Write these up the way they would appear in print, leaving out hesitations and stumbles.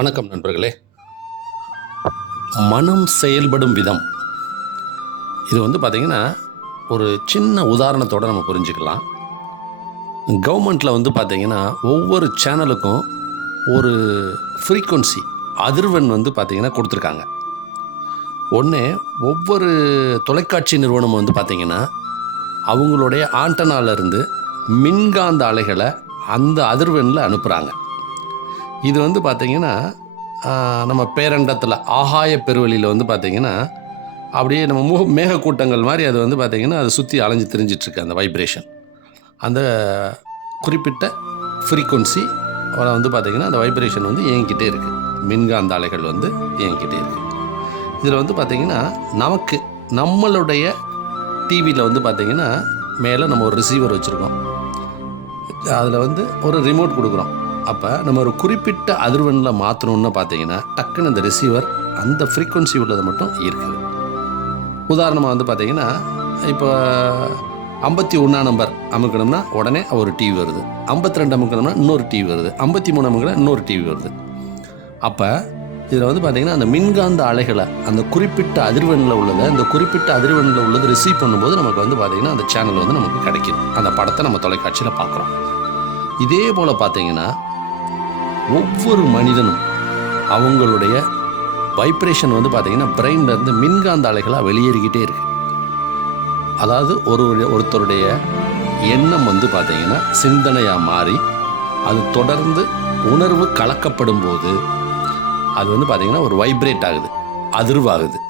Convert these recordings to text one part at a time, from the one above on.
வணக்கம் நண்பர்களே. மனம் செயல்படும் விதம் இது பார்த்திங்கன்னா ஒரு சின்ன உதாரணத்தோடு நம்ம புரிஞ்சுக்கலாம். கவர்மெண்ட்டில் பார்த்திங்கன்னா ஒவ்வொரு சேனலுக்கும் ஒரு ஃப்ரீக்குவன்சி அதிர்வெண் பார்த்திங்கன்னா கொடுத்துருக்காங்க. ஒன்று ஒவ்வொரு தொலைக்காட்சி நிறுவனம் பார்த்திங்கன்னா அவங்களுடைய ஆண்டனாலிருந்து மின்காந்த அலைகளை அந்த அதிர்வெண்ணில் அனுப்புகிறாங்க. இது பார்த்திங்கன்னா நம்ம பேரண்டத்தில் ஆகாய பெருவெளியில் பார்த்திங்கன்னா அப்படியே நம்ம மேகக்கூட்டங்கள் மாதிரி அது பார்த்திங்கன்னா அதை சுற்றி அலைஞ்சு திரிஞ்சிட்ருக்கு. அந்த வைப்ரேஷன் அந்த குறிப்பிட்ட ஃப்ரீக்குவன்சி பார்த்திங்கன்னா அந்த வைப்ரேஷன் இயங்கிக்கிட்டே இருக்குது. மின்காந்த அலைகள் இயங்கிக்கிட்டே இருக்குது. இதில் பார்த்திங்கன்னா நமக்கு நம்மளுடைய டிவியில் பார்த்திங்கன்னா மேலே நம்ம ஒரு ரிசீவர் வச்சுருக்கோம். அதில் ஒரு ரிமோட் கொடுக்குறோம். அப்போ நம்ம ஒரு குறிப்பிட்ட அதிர்வெண்ணில் மாற்றணுன்னு பார்த்தீங்கன்னா டக்குன்னு அந்த ரிசீவர் அந்த ஃப்ரீக்குவன்சி உள்ளதை மட்டும் இருக்குது. உதாரணமாக பார்த்தீங்கன்னா இப்போ 51 நம்பர் அமுக்கணும்னா உடனே ஒரு டிவி வருது. 52 அமுக்கணும்னா இன்னொரு டிவி வருது. 53 அமுக்கணும்னா இன்னொரு டிவி வருது. அப்போ இதில் பார்த்தீங்கன்னா அந்த மின்காந்த அலைகளை அந்த குறிப்பிட்ட அதிர்வெண்ணில் உள்ளதை அந்த குறிப்பிட்ட அதிர்வெண்ணில் உள்ளது ரிசீவ் பண்ணும்போது நமக்கு பார்த்தீங்கன்னா அந்த சேனல் நமக்கு கிடைக்கிது. அந்த படத்தை நம்ம தொலைக்காட்சியில் பார்க்குறோம். இதே போல் பார்த்தீங்கன்னா ஒவ்வொரு மனிதனும் அவங்களுடைய வைப்ரேஷன் பார்த்திங்கன்னா பிரெயின்லேருந்து மின்காந்த அலைகளாக வெளியேறிக்கிட்டே இருக்குது. அதாவது ஒருத்தருடைய எண்ணம் பார்த்திங்கன்னா சிந்தனையாக மாறி அது தொடர்ந்து உணர்வு கலக்கப்படும் போது அது பார்த்திங்கன்னா ஒரு வைப்ரேட் ஆகுது, அதிர்வாகுது.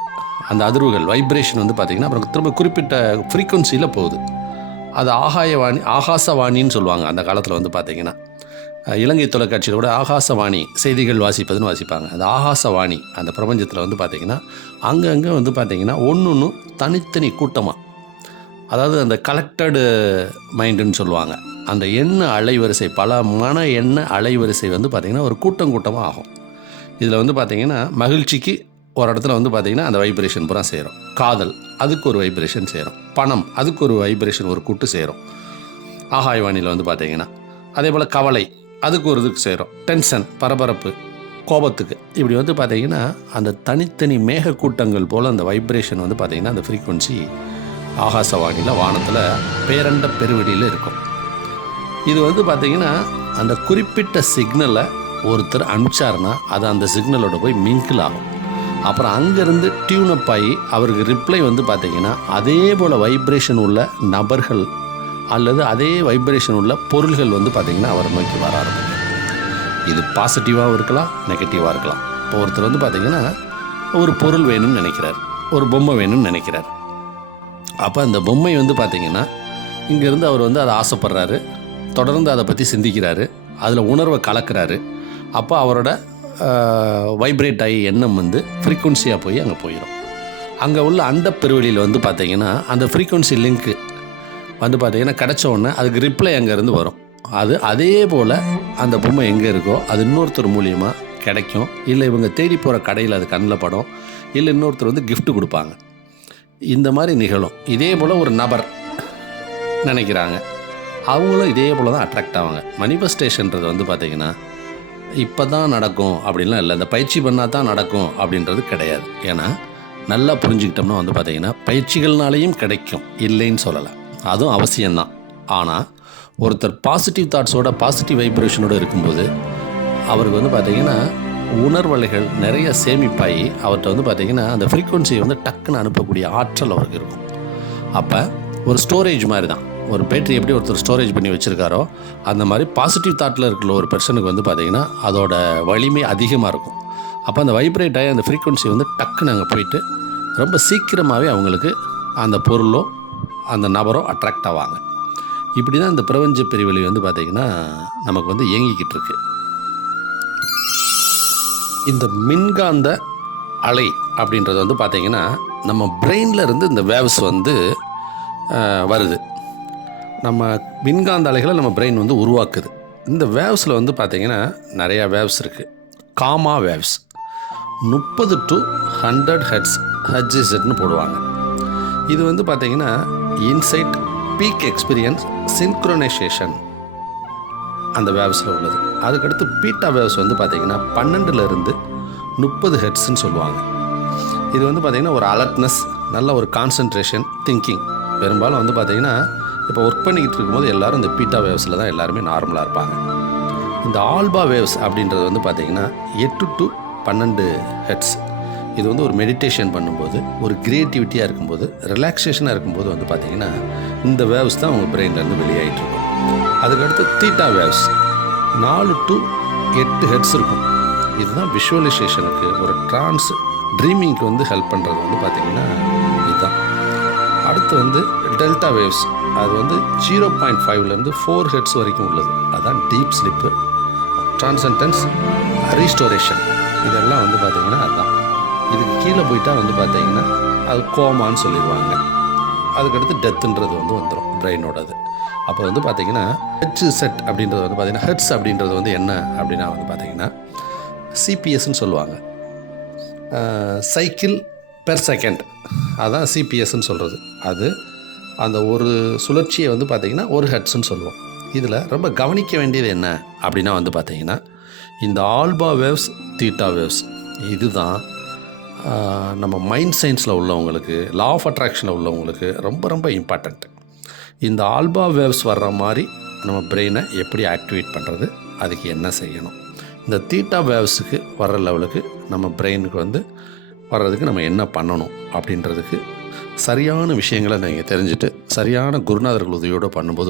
அந்த அதிர்வுகள் வைப்ரேஷன் பார்த்திங்கன்னா அப்புறம் திரும்ப குறிப்பிட்ட ஃப்ரீக்குவன்சியில் போகுது. அது ஆகாசவாணின்னு சொல்லுவாங்க. அந்த காலத்தில் பார்த்திங்கன்னா இலங்கை தொலைக்காட்சியில் கூட ஆகாசவாணி செய்திகள் வாசிப்பதுன்னு வாசிப்பாங்க. அது ஆகாசவாணி அந்த பிரபஞ்சத்தில் பார்த்திங்கன்னா அங்கங்கே பார்த்திங்கன்னா ஒன்று தனித்தனி கூட்டமாக, அதாவது அந்த கலெக்டடு மைண்டுன்னு சொல்லுவாங்க. அந்த எண்ண அலைவரிசை பல மன எண்ண அலைவரிசை பார்த்திங்கன்னா ஒரு கூட்டமாக ஆகும். இதில் பார்த்திங்கன்னா மகிழ்ச்சிக்கு ஒரு இடத்துல பார்த்திங்கன்னா அந்த வைப்ரேஷன் பூரா சேரும். காதல் அதுக்கு ஒரு வைப்ரேஷன் சேரும். பணம் அதுக்கு ஒரு வைப்ரேஷன் ஒரு கூட்டு சேரும். ஆகாயவாணியில் பார்த்திங்கன்னா அதே போல் கவலை அதுக்கு ஒரு இதுக்கு சேரும். டென்ஷன் பரபரப்பு கோபத்துக்கு இப்படி பார்த்திங்கன்னா அந்த தனித்தனி மேகக்கூட்டங்கள் போல் அந்த வைப்ரேஷன் பார்த்திங்கன்னா அந்த ஃப்ரீக்குவன்சி ஆகாசவாணியில் வானத்தில் பேரண்ட பெருவெளியில் இருக்கும். இது பார்த்திங்கன்னா அந்த குறிப்பிட்ட சிக்னலை ஒருத்தர் அனுப்பிச்சாருன்னா அது அந்த சிக்னலோட போய் மிங்கிள் ஆகும். அப்புறம் அங்கேருந்து டியூனப் ஆகி அவருக்கு ரிப்ளை பார்த்திங்கன்னா அதே போல் வைப்ரேஷன் உள்ள நபர்கள் அல்லது அதே வைப்ரேஷன் உள்ள பொருள்கள் பார்த்திங்கன்னா அவரை நோக்கி வர ஆரம்பிக்கும். இது பாசிட்டிவாகவும் இருக்கலாம், நெகட்டிவாக இருக்கலாம். இப்போ ஒருத்தர் பார்த்திங்கன்னா ஒரு பொருள் வேணும்னு நினைக்கிறார், ஒரு பொம்மை வேணும்னு நினைக்கிறார். அப்போ அந்த பொம்மை பார்த்திங்கன்னா இங்கேருந்து அவர் அதை ஆசைப்படுறாரு, தொடர்ந்து அதை பற்றி சிந்திக்கிறாரு, அதில் உணர்வை கலக்கிறாரு. அப்போ அவரோட வைப்ரேட் ஆகி எண்ணம் ஃப்ரீக்குவன்சியாக போய் அங்கே போயிடும். அங்கே உள்ள அந்த பெருவெளியில் பார்த்திங்கன்னா அந்த ஃப்ரீக்குவன்சி லிங்க்கு பார்த்திங்கன்னா கிடச்ச உடனே அதுக்கு ரிப்ளை அங்கேருந்து வரும். அது அதே போல் அந்த பொம்மை எங்கே இருக்கோ அது இன்னொருத்தர் மூலியமாக கிடைக்கும். இல்லை இவங்க தேடி போகிற கடையில் அது கண்ணில் படும். இல்லை இன்னொருத்தர் கிஃப்ட் கொடுப்பாங்க. இந்த மாதிரி நிகழும். இதே போல் ஒரு நபர் நினைக்கிறாங்க, அவங்களும் இதே போல் தான் அட்ராக்ட் ஆவாங்க. மனிஃபெஸ்டேஷன்றது பார்த்திங்கன்னா இப்போ தான் நடக்கும் அப்படின்லாம் இல்லை, இந்த பயிற்சி பண்ணால் தான் நடக்கும் அப்படின்றது கிடையாது. ஏன்னா நல்லா புரிஞ்சுக்கிட்டோம்னா பார்த்திங்கன்னா பயிற்சிகள்னாலேயும் கிடைக்கும், இல்லைன்னு சொல்லலை, அதுவும் அவசியம்தான். ஆனால் ஒருத்தர் பாசிட்டிவ் தாட்ஸோட பாசிட்டிவ் வைப்ரேஷனோடு இருக்கும்போது அவருக்கு பார்த்திங்கன்னா உணர்வலைகள் நிறைய சேமிப்பாகி அவர்கிட்ட பார்த்திங்கன்னா அந்த ஃப்ரீக்குவன்சியை டக்குன்னு அனுப்பக்கூடிய ஆற்றல் அவருக்கு இருக்கும். அப்போ ஒரு ஸ்டோரேஜ் மாதிரி தான். ஒரு பேட்டரி எப்படி ஒருத்தர் ஸ்டோரேஜ் பண்ணி வச்சுருக்காரோ அந்த மாதிரி பாசிட்டிவ் தாட்டில் இருக்கிற ஒரு பர்சனுக்கு பார்த்திங்கன்னா அதோட வலிமை அதிகமாக இருக்கும். அப்போ அந்த வைப்ரேட் ஆகி அந்த ஃப்ரீக்குவன்சி டக்குன்னு அங்கே போயிட்டு ரொம்ப சீக்கிரமாகவே அவங்களுக்கு அந்த பொருளோ அந்த நபரோ அட்ராக்ட் ஆவாங்க. இப்படி தான் இந்த பிரபஞ்ச பிரிவெளி பார்த்திங்கன்னா நமக்கு இயங்கிக்கிட்டு இருக்கு. இந்த மின்காந்த அலை அப்படின்றது பார்த்திங்கன்னா நம்ம பிரெயினில் இருந்து இந்த வேவ்ஸ் வருது. நம்ம மின்காந்த அலைகளை நம்ம பிரெயின் உருவாக்குது. இந்த வேவ்ஸில் பார்த்திங்கன்னா நிறையா வேவ்ஸ் இருக்குது. காமா வேவ்ஸ் 30 to 100 ஹெர்ட்ஸ் ஹெச்இசட்னு போடுவாங்க. இது பார்த்திங்கன்னா இன்சைட் பீக் எக்ஸ்பீரியன்ஸ் சின்க்ரோனைசேஷன் அந்த வேவ்ஸில் உள்ளது. அதுக்கடுத்து பீட்டா வேவ்ஸ் வந்து பார்த்திங்கன்னா 12லேருந்து 30 ஹெர்ட்ஸ்ன்னு சொல்லுவாங்க. இது வந்து பார்த்திங்கன்னா ஒரு அலர்ட்னஸ், நல்ல ஒரு கான்சன்ட்ரேஷன், திங்கிங். பெரும்பாலும் வந்து பார்த்திங்கன்னா இப்போ ஒர்க் பண்ணிக்கிட்டு இருக்கும்போது எல்லோரும் இந்த பீட்டா வேவ்ஸில் தான் எல்லாருமே நார்மலாக இருப்பாங்க. இந்த ஆல்பா வேவ்ஸ் அப்படின்றது வந்து பார்த்திங்கன்னா 8 to 12 ஹெர்ட்ஸ். இது வந்து ஒரு மெடிடேஷன் பண்ணும்போது, ஒரு க்ரியேட்டிவிட்டியாக இருக்கும்போது, ரிலாக்ஸேஷனாக இருக்கும்போது வந்து பார்த்திங்கன்னா இந்த வேவ்ஸ் தான் உங்கள் பிரெயின்லேருந்து வெளியாகிட்டு இருக்கும். அதுக்கடுத்து தீட்டா வேவ்ஸ் 4 to 8 ஹெர்ட்ஸ் இருக்கும். இதுதான் விஷுவலைசேஷனுக்கு, ஒரு ட்ரான்ஸ் ட்ரீமிங்க்கு வந்து ஹெல்ப் பண்ணுறது வந்து பார்த்திங்கன்னா இதுதான். அடுத்து வந்து டெல்டா வேவ்ஸ், அது வந்து 0.5லேருந்து 4 ஹெர்ட்ஸ் வரைக்கும் உள்ளது. அதுதான் டீப் ஸ்லீப்பு, ட்ரான்சென்டன்ஸ், ரீஸ்டோரேஷன். இதெல்லாம் வந்து பார்த்திங்கன்னா அதுதான். இதுக்கு கீழே போயிட்டால் வந்து பார்த்திங்கன்னா அது கோமான்னு சொல்லிடுவாங்க. அதுக்கடுத்து டெத்துன்றது வந்து வந்துடும் பிரெயினோடது. அப்போ வந்து பார்த்திங்கன்னா ஹெச் செட் அப்படின்றது வந்து பார்த்திங்கன்னா ஹெட்ஸ் அப்படின்றது வந்து என்ன அப்படின்னா வந்து பார்த்திங்கன்னா சிபிஎஸ்ன்னு சொல்லுவாங்க. சைக்கிள் பெர் செகண்ட், அதான் சிபிஎஸ்ன்னு சொல்கிறது. அது அந்த ஒரு சுழற்சியை வந்து பார்த்திங்கன்னா ஒரு ஹெட்ஸ்ன்னு சொல்லுவோம். இதில் ரொம்ப கவனிக்க வேண்டியது என்ன அப்படின்னா வந்து பார்த்திங்கன்னா இந்த ஆல்பா வேவ்ஸ், தீட்டா வேவ்ஸ் இதுதான் நம்ம மைண்ட் சயின்ஸில் உள்ளவங்களுக்கு, லா ஆஃப் அட்ராக்ஷனில் உள்ளவங்களுக்கு ரொம்ப ரொம்ப இம்பார்ட்டண்ட். இந்த ஆல்பா வேவ்ஸ் வர்ற மாதிரி நம்ம பிரெயினை எப்படி ஆக்டிவேட் பண்ணுறது, அதுக்கு என்ன செய்யணும், இந்த தீட்டா வேவ்ஸுக்கு வர்ற லெவலுக்கு நம்ம பிரெயினுக்கு வந்து வர்றதுக்கு நம்ம என்ன பண்ணணும் அப்படின்றதுக்கு சரியான விஷயங்களை நீங்கள் தெரிஞ்சுட்டு சரியான குருநாதர்கள் உதவியோடு பண்ணும்போது